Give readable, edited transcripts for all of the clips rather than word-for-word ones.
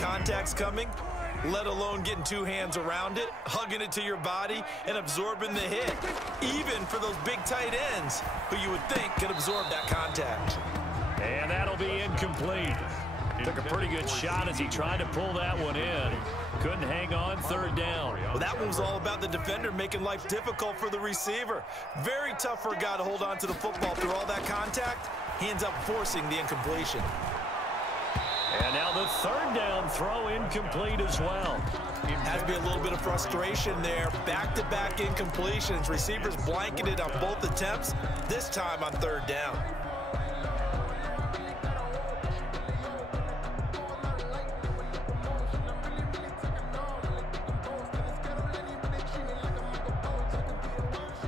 contact's coming, let alone getting two hands around it, hugging it to your body, and absorbing the hit, even for those big tight ends who you would think could absorb that contact. And that'll be incomplete. Took a pretty good shot as he tried to pull that one in. Couldn't hang on, third down. Well, that one was all about the defender making life difficult for the receiver. Very tough for a guy to hold on to the football through all that contact. He ends up forcing the incompletion. And now the third down throw incomplete as well. Has to be a little bit of frustration there. Back-to-back incompletions. Receivers blanketed on both attempts, this time on third down.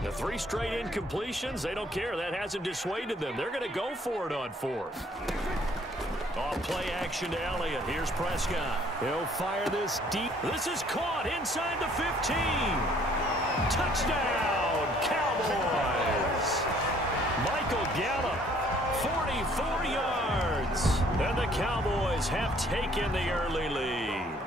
The three straight incompletions, they don't care. That hasn't dissuaded them. They're going to go for it on fourth. Off play action to Elliott. Here's Prescott. He'll fire this deep. This is caught inside the 15. Touchdown, Cowboys. Michael Gallup, 44 yards. And the Cowboys have taken the early lead.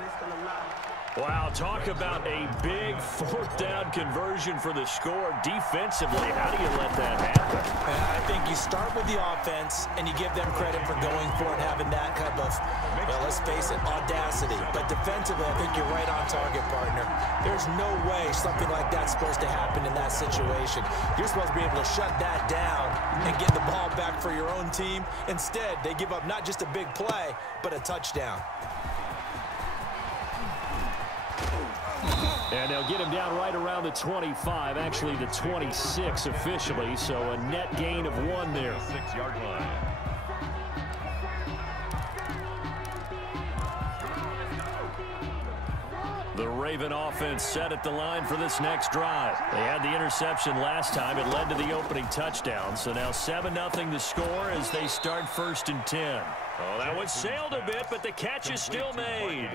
Wow, talk about a big fourth down conversion for the score. Defensively, how do you let that happen? I think you start with the offense, and you give them credit for going for it, having that kind of, well, let's face it, audacity. But defensively, I think you're right on target, partner. There's no way something like that's supposed to happen in that situation. You're supposed to be able to shut that down and get the ball back for your own team. Instead, they give up not just a big play, but a touchdown. And they'll get him down right around the 25, actually the 26 officially, so a net gain of 1 there. 6-yard line. The Raven offense set at the line for this next drive. They had the interception last time. It led to the opening touchdown, so now 7-0 the score as they start 1st and 10. Oh, that one sailed a bit, but the catch is still made.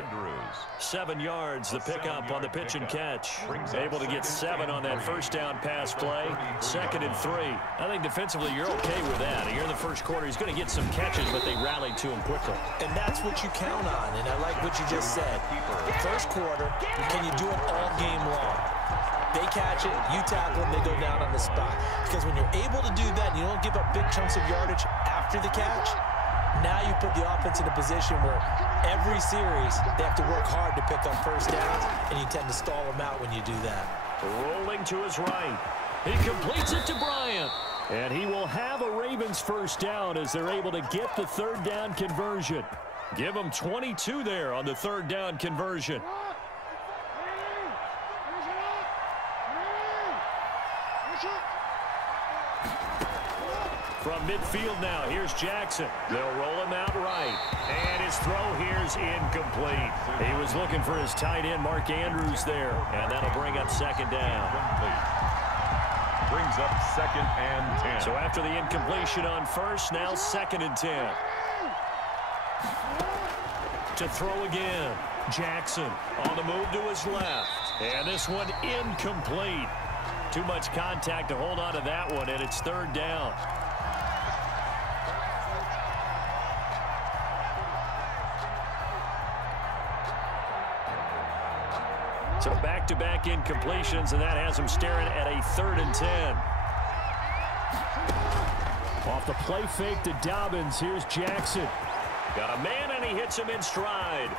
7 yards, the pickup on the pitch and catch. Able to get 7 on that first down pass play. 2nd and 3. I think defensively you're okay with that. Here in the first quarter, he's going to get some catches, but they rallied to him quickly. And that's what you count on, and I like what you just said. First quarter, can you do it all game long? They catch it, you tackle them, they go down on the spot. Because when you're able to do that, and you don't give up big chunks of yardage after the catch, now you put the offense in a position where every series they have to work hard to pick up first downs, and you tend to stall them out when you do that. Rolling to his right. He completes it to Bryant. And he will have a Ravens first down as they're able to get the third down conversion. Give them 22 there on the third down conversion. From midfield now, here's Jackson. They'll roll him out right. And his throw here's incomplete. He was looking for his tight end, Mark Andrews, there. And that'll bring up 2nd down. Brings up 2nd and 10. So after the incompletion on first, now 2nd and 10. To throw again. Jackson on the move to his left. And this one incomplete. Too much contact to hold on to that one, and it's 3rd down. So back-to-back incompletions, and that has him staring at a 3rd and 10. Off the play fake to Dobbins, here's Jackson. Got a man, and he hits him in stride.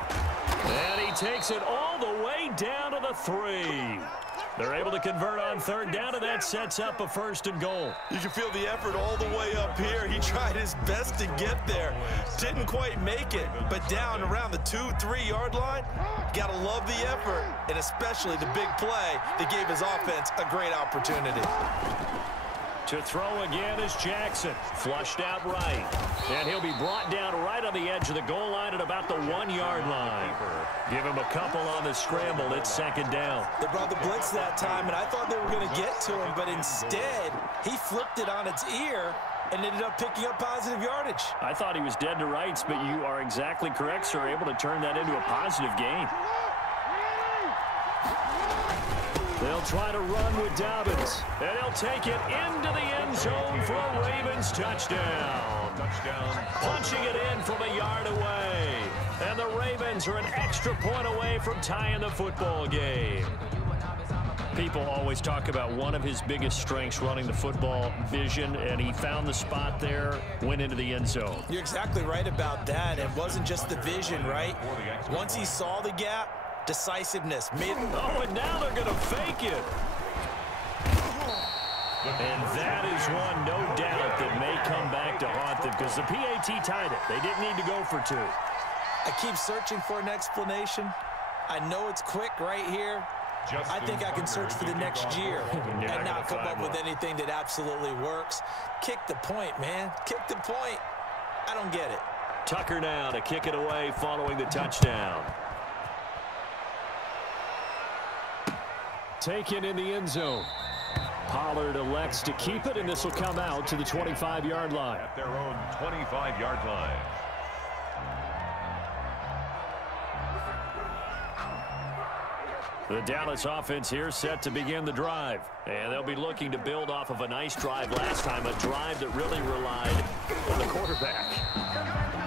And he takes it all the way down to the 3. They're able to convert on 3rd down, and that sets up a 1st and goal. You can feel the effort all the way up here. He tried his best to get there. Didn't quite make it, but down around the 2-3 yard line, gotta love the effort, and especially the big play that gave his offense a great opportunity. To throw again is Jackson. Flushed out right. And he'll be brought down right on the edge of the goal line at about the 1 yard line. Give him a couple on the scramble. It's 2nd down. They brought the blitz that time, and I thought they were going to get to him, but instead, he flipped it on its ear and ended up picking up positive yardage. I thought he was dead to rights, but you are exactly correct, sir. Able to turn that into a positive gain. They'll try to run with Dobbins, and he'll take it into the end zone for a Ravens touchdown. Punching it in from a yard away. And the Ravens are an extra point away from tying the football game. People always talk about one of his biggest strengths running the football, vision, and he found the spot there, went into the end zone. You're exactly right about that. It wasn't just the vision, right? Once he saw the gap, decisiveness. Oh, and now they're going to fake it. And that is one, no doubt, that may come back to haunt them because the PAT tied it. They didn't need to go for two. I keep searching for an explanation. I know it's quick right here. I think I can search for the next year and not come up with anything that absolutely works. Kick the point, man. Kick the point. I don't get it. Tucker now to kick it away following the touchdown. Taken in the end zone. Pollard elects to keep it, and this will come out to the 25-yard line. At their own 25-yard line. The Dallas offense here set to begin the drive. And they'll be looking to build off of a nice drive last time, a drive that really relied on the quarterback.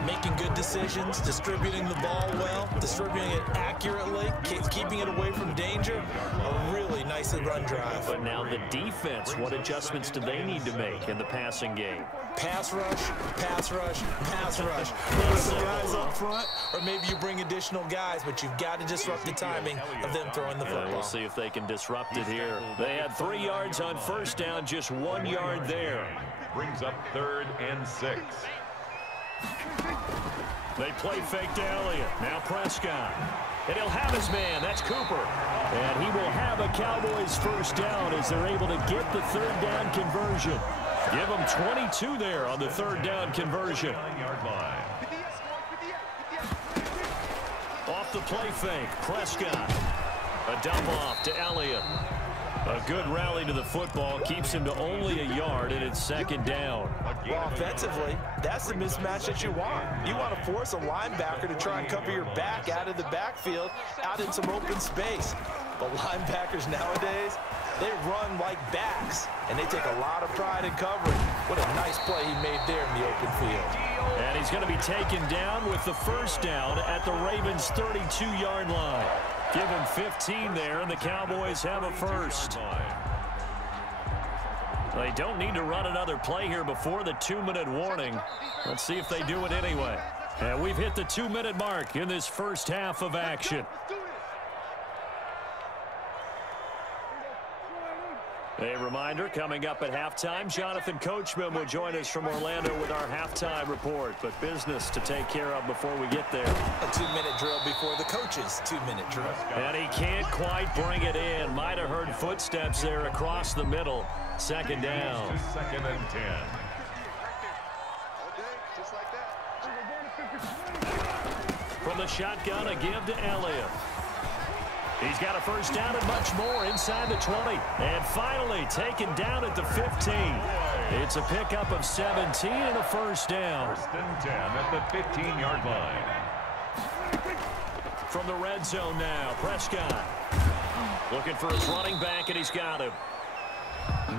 Making good decisions, distributing the ball well, distributing it accurately, keeping it away from danger. A really nicely run drive. But now the defense, what adjustments do they need to make in the passing game? Pass rush, pass rush, pass rush. Maybe some guys up front, or maybe you bring additional guys, but you've got to disrupt the timing of them throwing the football. We'll see if they can disrupt it here. They had 3 yards on first down, just 1 yard there. Brings up 3rd and 6. They play fake to Elliott. Now Prescott. And he'll have his man. That's Cooper. And he will have a Cowboys first down as they're able to get the 3rd down conversion. Give them 22 there on the 3rd down conversion. Off the play fake, Prescott. A dump off to Elliott. A good rally to the football keeps him to only a yard, and it's 2nd down. Well, offensively, that's the mismatch that you want. You want to force a linebacker to try and cover your back out of the backfield, out in some open space. But linebackers nowadays, they run like backs, and they take a lot of pride in covering. What a nice play he made there in the open field. And he's going to be taken down with the first down at the Ravens' 32-yard line. Give him 15 there, and the Cowboys have a first. They don't need to run another play here before the 2-minute warning. Let's see if they do it anyway. And we've hit the 2-minute mark in this first half of action. A reminder, coming up at halftime, Jonathan Coachman will join us from Orlando with our halftime report. But business to take care of before we get there. A 2-minute drill before the coach's 2-minute drill. And he can't quite bring it in. Might have heard footsteps there across the middle. 2nd down. 2nd and 10. From the shotgun, a give to Elliott. He's got a first down and much more inside the 20. And finally taken down at the 15. It's a pickup of 17 and a first down. 1st and 10 at the 15-yard line. From the red zone now, Prescott. Looking for his running back, and he's got him.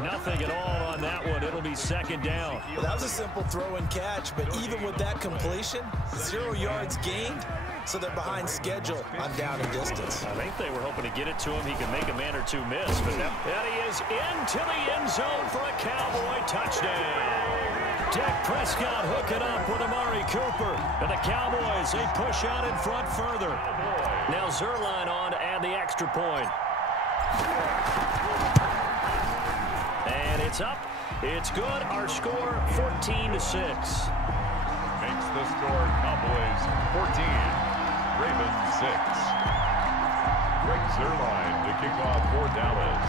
Nothing at all on that one. It'll be 2nd down. Well, that was a simple throw and catch, but even with that completion, 0 yards gained. So they're behind schedule on down and distance. I think they were hoping to get it to him. He can make a man or two miss. But and he is into the end zone for a Cowboy touchdown. Dak Prescott hooking up with Amari Cooper. And the Cowboys, they push out in front further. Now Zerline on to add the extra point. And it's up. It's good. Our score, 14-6. Makes the score Cowboys 14. Ravens 6. Greg Zerline to kick off for Dallas.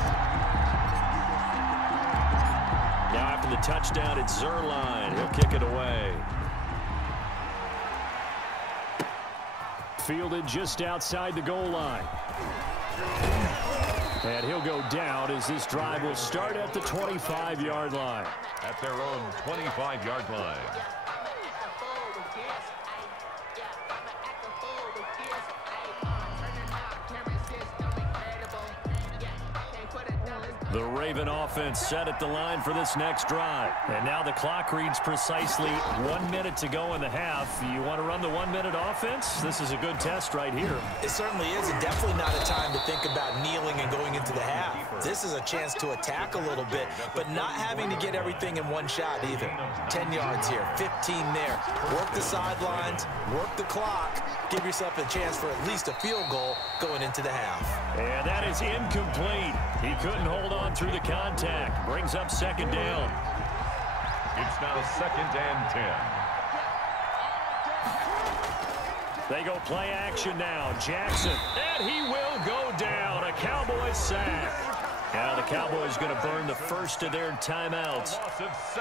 Now after the touchdown, it's Zerline. He'll kick it away. Fielded just outside the goal line. And he'll go down as this drive will start at the 25-yard line. At their own 25-yard line. The Raven offense set at the line for this next drive. And now the clock reads precisely 1 minute to go in the half. You want to run the 1 minute offense? This is a good test right here. It certainly is, and definitely not a time to think about kneeling and going into the half. This is a chance to attack a little bit, but not having to get everything in one shot either. 10 yards here, 15 there. Work the sidelines, work the clock, give yourself a chance for at least a field goal going into the half. And that is incomplete. He couldn't hold on through the contact. Brings up second down. It's now 2nd and 10. They go play action now. Jackson, and he will go down. A Cowboys sack. Now the Cowboys going to burn the first of their timeouts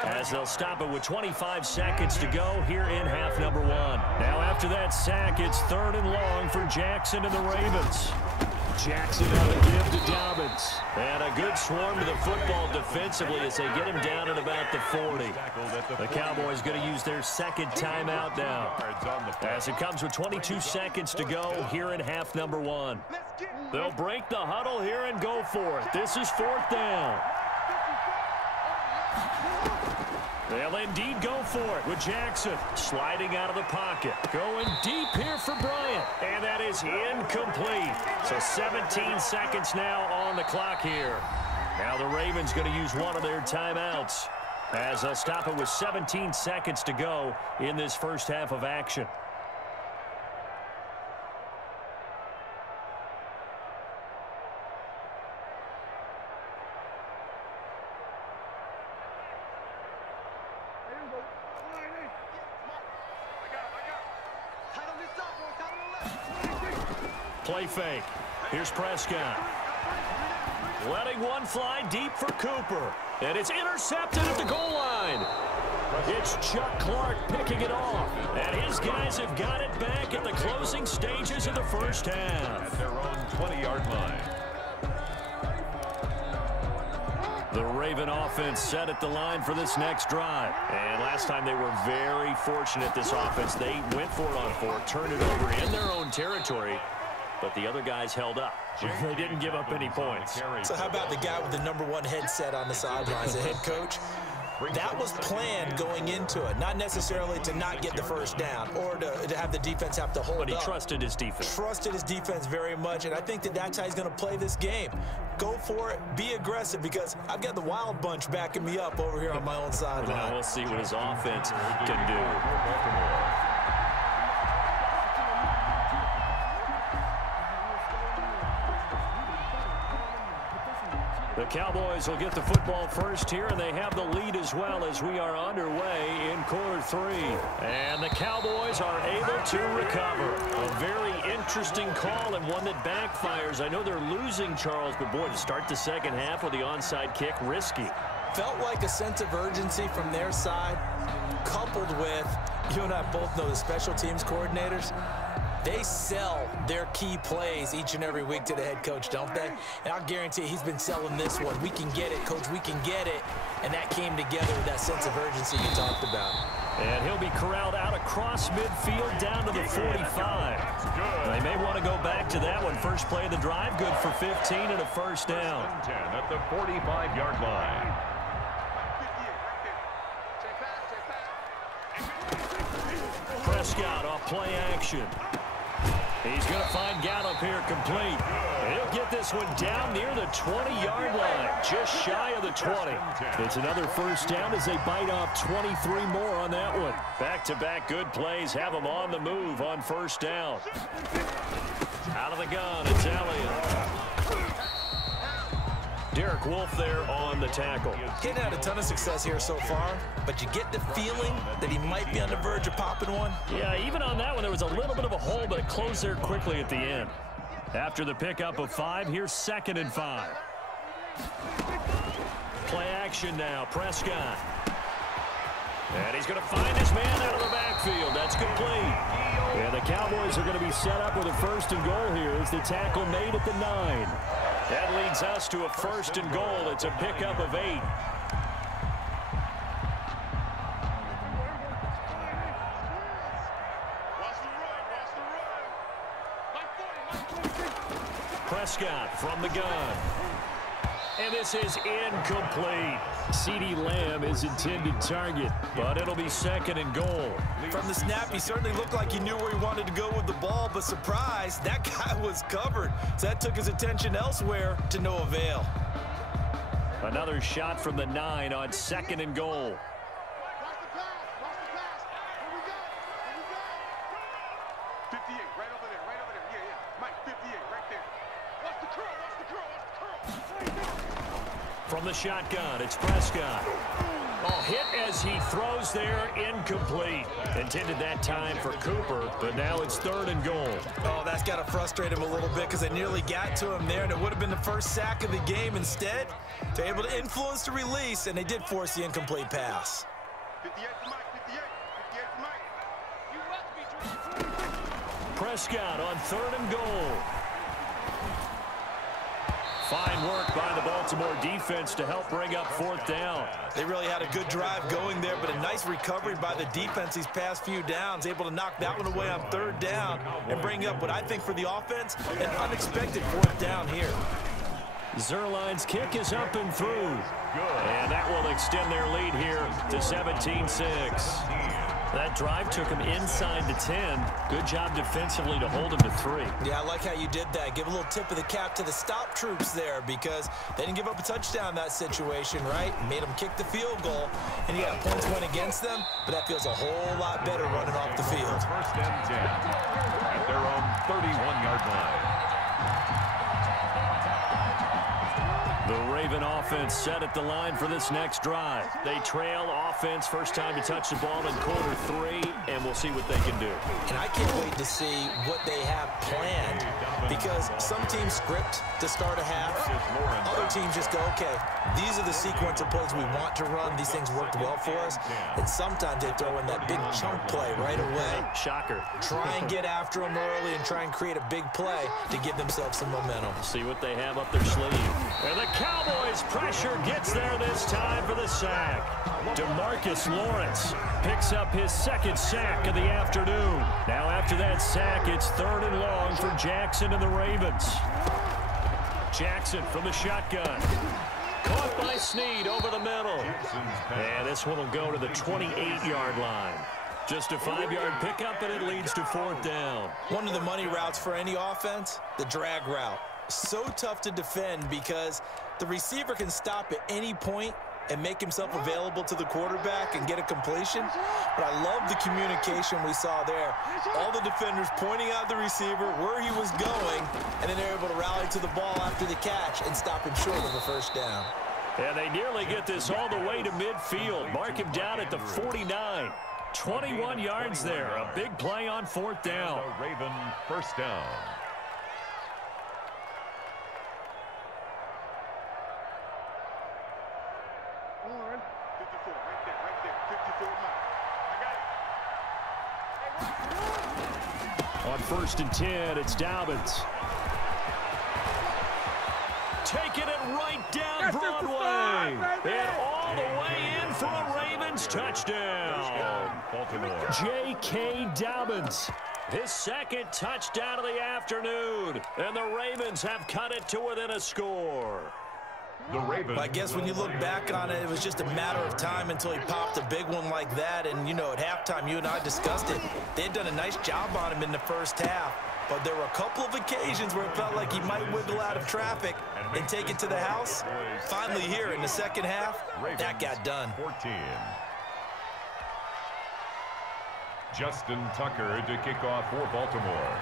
as they'll stop it with 25 seconds to go here in half number 1. Now after that sack, it's 3rd and long for Jackson and the Ravens. Jackson on the give to Dobbins. And a good swarm to the football defensively as they get him down at about the 40. The Cowboys going to use their second timeout now as it comes with 22 seconds to go here in half number 1. They'll break the huddle here and go for it. This is 4th down. They'll indeed go for it with Jackson sliding out of the pocket. Going deep here for Bryant. And that is incomplete. So 17 seconds now on the clock here. Now the Ravens going to use one of their timeouts as they'll stop it with 17 seconds to go in this first half of action. Play fake. Here's Prescott. Letting one fly deep for Cooper. And it's intercepted at the goal line. It's Chuck Clark picking it off. And his guys have got it back at the closing stages of the first half. At their own 20-yard line. The Raven offense set at the line for this next drive. And last time they were very fortunate, this offense. They went for it on 4, turned it over in their own territory. But the other guys held up. They didn't give up any points. So how about the guy with the #1 headset on the sidelines, the head coach? That was planned going into it, not necessarily to not get the first down or to have the defense have to hold up. But he trusted his defense. Trusted his defense very much, and I think that's how he's going to play this game. Go for it, be aggressive, because I've got the wild bunch backing me up over here on my own sideline. Now we'll see what his offense can do. The Cowboys will get the football first here, and they have the lead as well as we are underway in quarter 3. And the Cowboys are able to recover. A very interesting call and one that backfires. I know they're losing, Charles, but boy, to start the second half with the onside kick, risky. Felt like a sense of urgency from their side, coupled with, you and I both know the special teams coordinators. They sell their key plays each and every week to the head coach, don't they? And I'll guarantee he's been selling this one. We can get it, coach, we can get it. And that came together with that sense of urgency you talked about. And he'll be corralled out across midfield down to the 45. They may want to go back to that one. First play of the drive, good for 15 and a first down. 10 at the 45-yard line. Prescott off play action. He's going to find Gallup here complete. He'll get this one down near the 20-yard line, just shy of the 20. It's another first down as they bite off 23 more on that one. Back-to-back good plays have them on the move on first down. Out of the gun, it's Elliott. Derek Wolfe there on the tackle. He's had a ton of success here so far, but you get the feeling that he might be on the verge of popping one. Yeah, even on that one, there was a little bit of a hole, but it closed there quickly at the end. After the pickup of 5, here's 2nd and 5. Play action now, Prescott. And he's going to find his man out of the backfield. That's complete. And the Cowboys are going to be set up with a 1st and goal here as the tackle made at the 9. That leads us to a 1st and goal. It's a pickup of 8. Prescott from the gun. And this is incomplete. CeeDee Lamb is intended target, but it'll be second and goal. From the snap, he certainly looked like he knew where he wanted to go with the ball, but surprise, that guy was covered. So that took his attention elsewhere to no avail. Another shot from the 9 on second and goal. From the shotgun, it's Prescott. Oh, hit as he throws there, incomplete. Intended that time for Cooper, but now it's third and goal. Oh, that's got to frustrate him a little bit because they nearly got to him there, and it would have been the first sack of the game. Instead, they're able to influence the release, and they did force the incomplete pass. 58 to Mike, 58 to Mike. Prescott on third and goal. Fine work by the Baltimore defense to help bring up fourth down. They really had a good drive going there, but a nice recovery by the defense these past few downs, able to knock that one away on third down and bring up what I think for the offense, an unexpected fourth down here. Zuerlein's kick is up and through. And that will extend their lead here to 17-6. That drive took him inside the 10. Good job defensively to hold him to 3. Yeah, I like how you did that. Give a little tip of the cap to the stop troops there because they didn't give up a touchdown in that situation, right? Made them kick the field goal. And yeah, points went against them, but that feels a whole lot better running off the field. First and 10 at their own 31-yard line. The Raven offense set at the line for this next drive. They trail offense, first time to touch the ball in quarter 3, and we'll see what they can do. And I can't wait to see what they have planned because some teams script to start a half. Other teams just go, okay, these are the sequence of plays we want to run. These things worked well for us. And sometimes they throw in that big chunk play right away. Shocker. Try and get after them early and try and create a big play to give themselves some momentum. See what they have up their sleeve. And the Cowboys pressure gets there this time for the sack. DeMarcus Lawrence picks up his second sack of the afternoon. Now after that sack, it's third and long for Jackson and the Ravens. Jackson from the shotgun. Caught by Snead over the middle. And this one will go to the 28-yard line. Just a 5-yard pickup, and it leads to fourth down. One of the money routes for any offense, the drag route. So tough to defend because the receiver can stop at any point and make himself available to the quarterback and get a completion. But I love the communication we saw there. All the defenders pointing out the receiver, where he was going, and then they're able to rally to the ball after the catch and stop him short of a first down. And they nearly get this all the way to midfield. Mark him down at the 49. 21 yards there. A big play on fourth down. The Raven first down. On first and 10, it's Dobbins. Taking it right down Broadway. And all the way in for a Ravens touchdown. Baltimore. J.K. Dobbins. His second touchdown of the afternoon. And the Ravens have cut it to within a score. The Ravens. I guess when you look back on it, it was just a matter of time until he popped a big one like that. And, you know, at halftime, you and I discussed it. They had done a nice job on him in the first half. But there were a couple of occasions where it felt like he might wiggle out of traffic and take it to the house. Finally here in the second half, that got done. 14. Justin Tucker to kick off for Baltimore.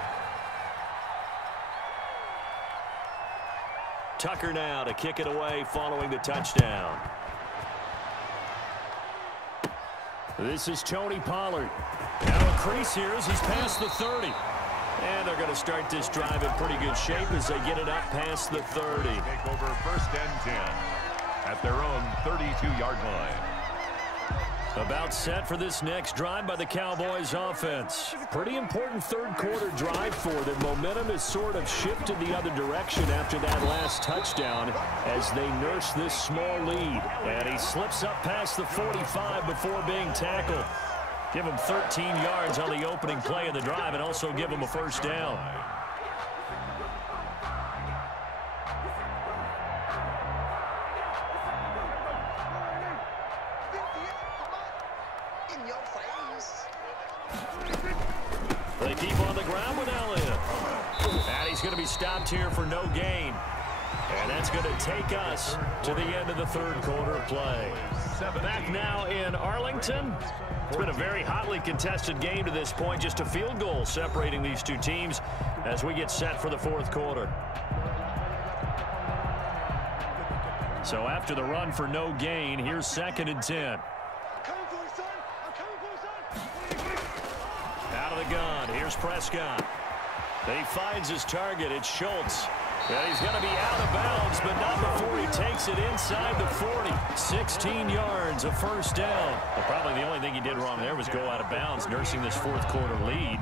Tucker now to kick it away following the touchdown. This is Tony Pollard. Now a crease here as he's past the 30. And they're going to start this drive in pretty good shape as they get it up past the 30. Take over first and 10 at their own 32-yard line. About set for this next drive by the Cowboys offense. Pretty important third quarter drive for them. Momentum has sort of shifted the other direction after that last touchdown as they nurse this small lead. And he slips up past the 45 before being tackled. Give him 13 yards on the opening play of the drive and also give him a first down. he's going to be stopped here for no gain. And that's going to take us to the end of the third quarter play. Back now in Arlington. It's been a very hotly contested game to this point. Just a field goal separating these two teams as we get set for the fourth quarter. So after the run for no gain, here's 2nd and 10. Out of the gun, here's Prescott. He finds his target, it's Schultz. And he's going to be out of bounds, but not before he takes it inside the 40. 16 yards, a first down. Well, probably the only thing he did wrong there was go out of bounds, nursing this fourth quarter lead.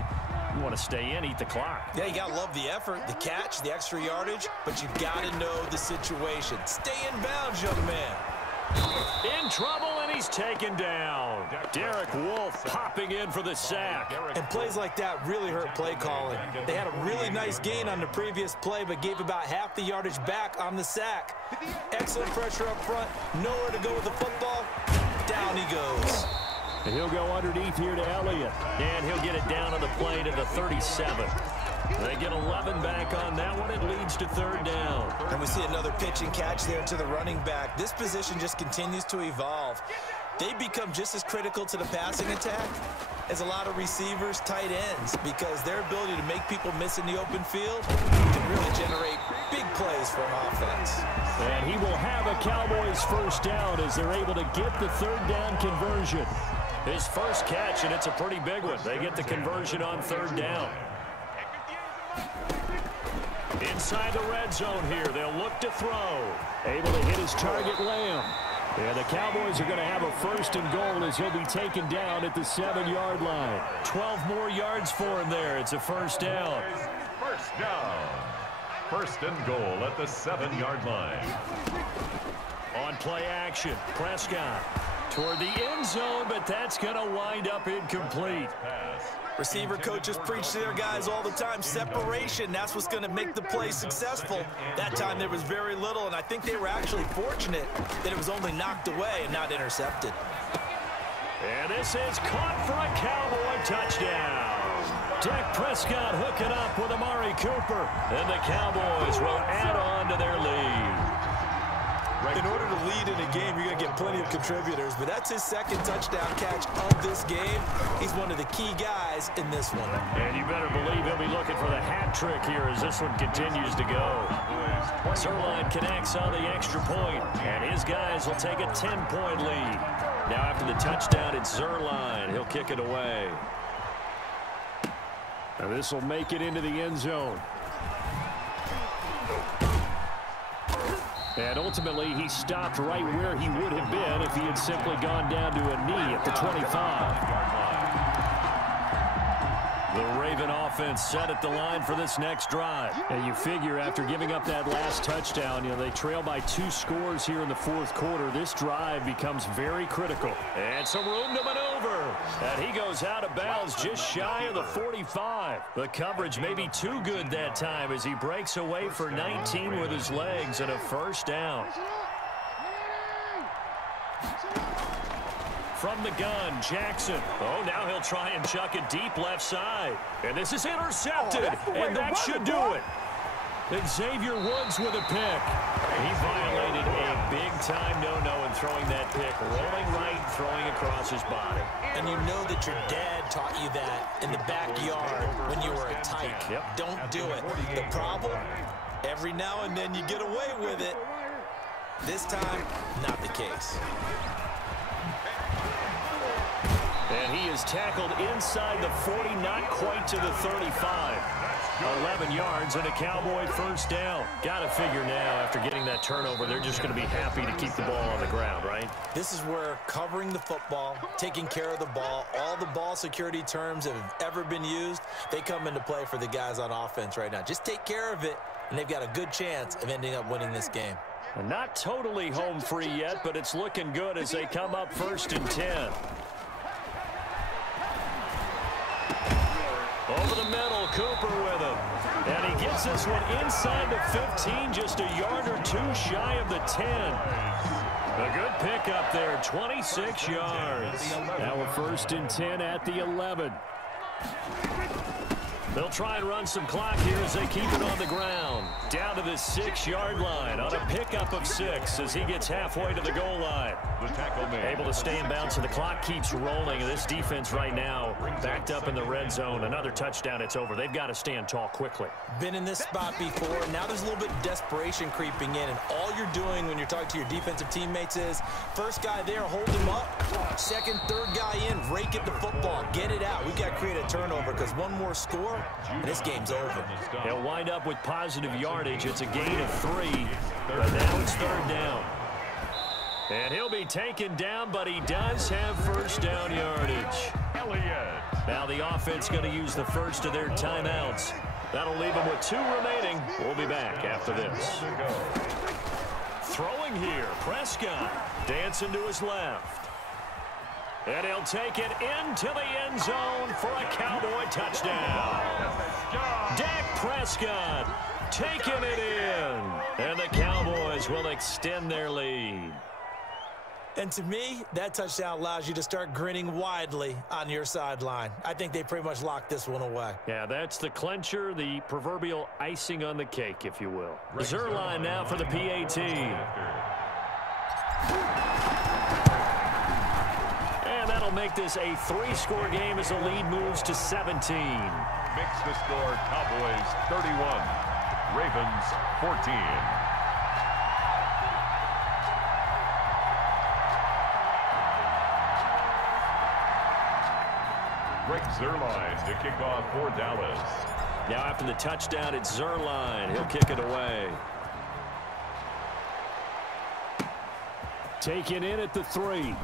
You want to stay in, eat the clock. Yeah, you got to love the effort, the catch, the extra yardage, but you got to know the situation. Stay in bounds, young man. In trouble, and he's taken down. Derek Wolfe popping in for the sack. And plays like that really hurt play calling. They had a really nice gain on the previous play, but gave about half the yardage back on the sack. Excellent pressure up front. Nowhere to go with the football. Down he goes. And he'll go underneath here to Elliott. And he'll get it down on the play to the 37. They get 11 back on that one. It leads to third down. And we see another pitch and catch there to the running back. This position just continues to evolve. They become just as critical to the passing attack as a lot of receivers, tight ends, because their ability to make people miss in the open field can really generate big plays for an offense. And he will have a Cowboys first down as they're able to get the third down conversion. His first catch, and it's a pretty big one. They get the conversion on third down. Inside the red zone here, they'll look to throw. Able to hit his target, Lamb. And the Cowboys are going to have a first and goal as he'll be taken down at the 7-yard line. 12 more yards for him there. It's a first down. First down. First and goal at the 7-yard line. On play action, Prescott toward the end zone, but that's going to wind up incomplete. Receiver coaches preach to their guys all the time. Separation, that's what's going to make the play successful. That time there was very little, and I think they were actually fortunate that it was only knocked away and not intercepted. And this is caught for a Cowboy touchdown. Dak Prescott hooking up with Amari Cooper, and the Cowboys will add on to their lead. In order to lead in a game, you're going to get plenty of contributors, but that's his second touchdown catch of this game. He's one of the key guys in this one. And you better believe he'll be looking for the hat trick here as this one continues to go. Zerline connects on the extra point, and his guys will take a 10-point lead. Now after the touchdown, it's Zerline. He'll kick it away. Now this will make it into the end zone. And ultimately, he stopped right where he would have been if he had simply gone down to a knee at the 25. The Raven offense set at the line for this next drive. And you figure after giving up that last touchdown, they trail by 2 scores here in the fourth quarter. This drive becomes very critical. And some room to maneuver. And he goes out of bounds just shy of the 45. The coverage may be too good that time as he breaks away for 19 with his legs and a first down. From the gun, Jackson. Oh, now he'll try and chuck it deep left side. And this is intercepted, and that should do it. Xavier Woods with a pick. He violated a big-time no-no in throwing that pick, rolling right, throwing across his body. And you know that your dad taught you that in the backyard when you were a tyke. Yep. Don't do it. The problem, every now and then you get away with it. This time, not the case. And he is tackled inside the 40, not quite to the 35. 11 yards and a Cowboy first down. Got to figure now, after getting that turnover, they're just going to be happy to keep the ball on the ground, right? This is where covering the football, taking care of the ball, all the ball security terms that have ever been used, they come into play for the guys on offense right now. Just take care of it, and they've got a good chance of ending up winning this game. Not totally home free yet, but it's looking good as they come up 1st and 10. Over the middle, Cooper with him. And he gets this one inside the 15, just a yard or 2 shy of the 10. A good pickup there, 26 yards. Now a 1st and 10 at the 11. They'll try and run some clock here as they keep it on the ground. Down to the 6-yard line on a pickup of 6 as he gets halfway to the goal line. The tackle made. Able to stay in bounds, and the clock keeps rolling. This defense right now backed up in the red zone. Another touchdown, it's over. They've got to stand tall quickly. Been in this spot before. Now there's a little bit of desperation creeping in, and all you're doing when you're talking to your defensive teammates is first guy there, hold him up. Second, third guy in, rake at the football. Get it out. We've got to create a turnover because one more score, and this game's over. They'll wind up with positive yardage. It's a gain of 3, but now it's third down. And he'll be taken down, but he does have first down yardage. Now the offense going to use the first of their timeouts. That'll leave them with 2 remaining. We'll be back after this. Throwing here, Prescott dancing to his left. And he'll take it into the end zone for a Cowboy touchdown. Dak Prescott taking it in. And the Cowboys will extend their lead. And to me, that touchdown allows you to start grinning widely on your sideline. I think they pretty much locked this one away. Yeah, that's the clencher, the proverbial icing on the cake, if you will. Zerline now for the PAT. And that'll make this a 3-score game as the lead moves to 17. Makes the score Cowboys 31, Ravens 14. Greg Zuerlein to kick off for Dallas. Now after the touchdown, it's Zuerlein. He'll kick it away. Taken in at the 3.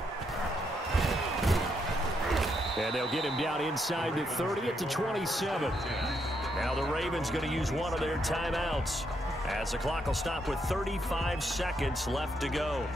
And they'll get him down inside the 30 at the 27. Now the Ravens going to use one of their timeouts as the clock will stop with 35 seconds left to go.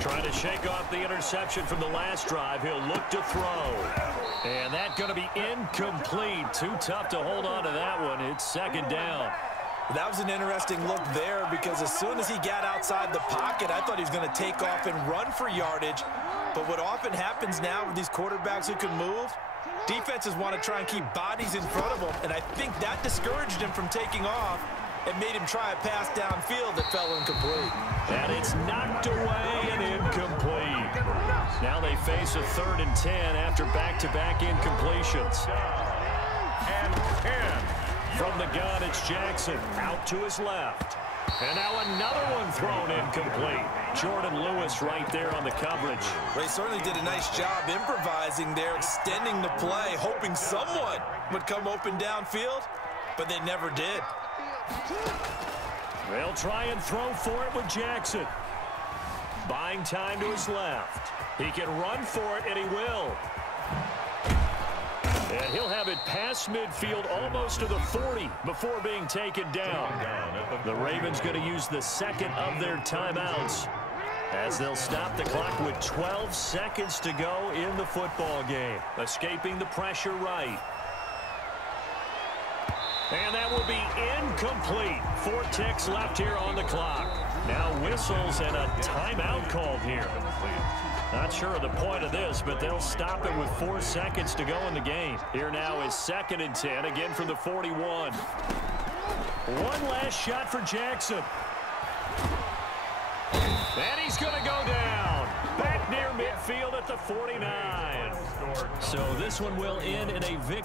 Trying to shake off the interception from the last drive. He'll look to throw. And that's going to be incomplete. Too tough to hold on to that one. It's second down. That was an interesting look there because as soon as he got outside the pocket, I thought he was going to take off and run for yardage. But what often happens now with these quarterbacks who can move, defenses want to try and keep bodies in front of them. And I think that discouraged him from taking off. It made him try a pass downfield that fell incomplete. And it's knocked away and incomplete. Now they face a 3rd and 10 after back-to-back incompletions. And 10. From the gun, it's Jackson out to his left. And now another one thrown incomplete. Jordan Lewis right there on the coverage. They certainly did a nice job improvising there, extending the play, hoping someone would come open downfield, but they never did. They'll try and throw for it with Jackson. Buying time to his left. He can run for it, and he will. And he'll have it past midfield almost to the 40 before being taken down. The Ravens going to use the second of their timeouts as they'll stop the clock with 12 seconds to go in the football game. Escaping the pressure right. And that will be incomplete. 4 ticks left here on the clock. Now whistles and a timeout called here. Not sure of the point of this, but they'll stop it with 4 seconds to go in the game. Here now is 2nd and 10, again from the 41. One last shot for Jackson. And he's going to go down. Back near midfield at the 49. So this one will end in a victory.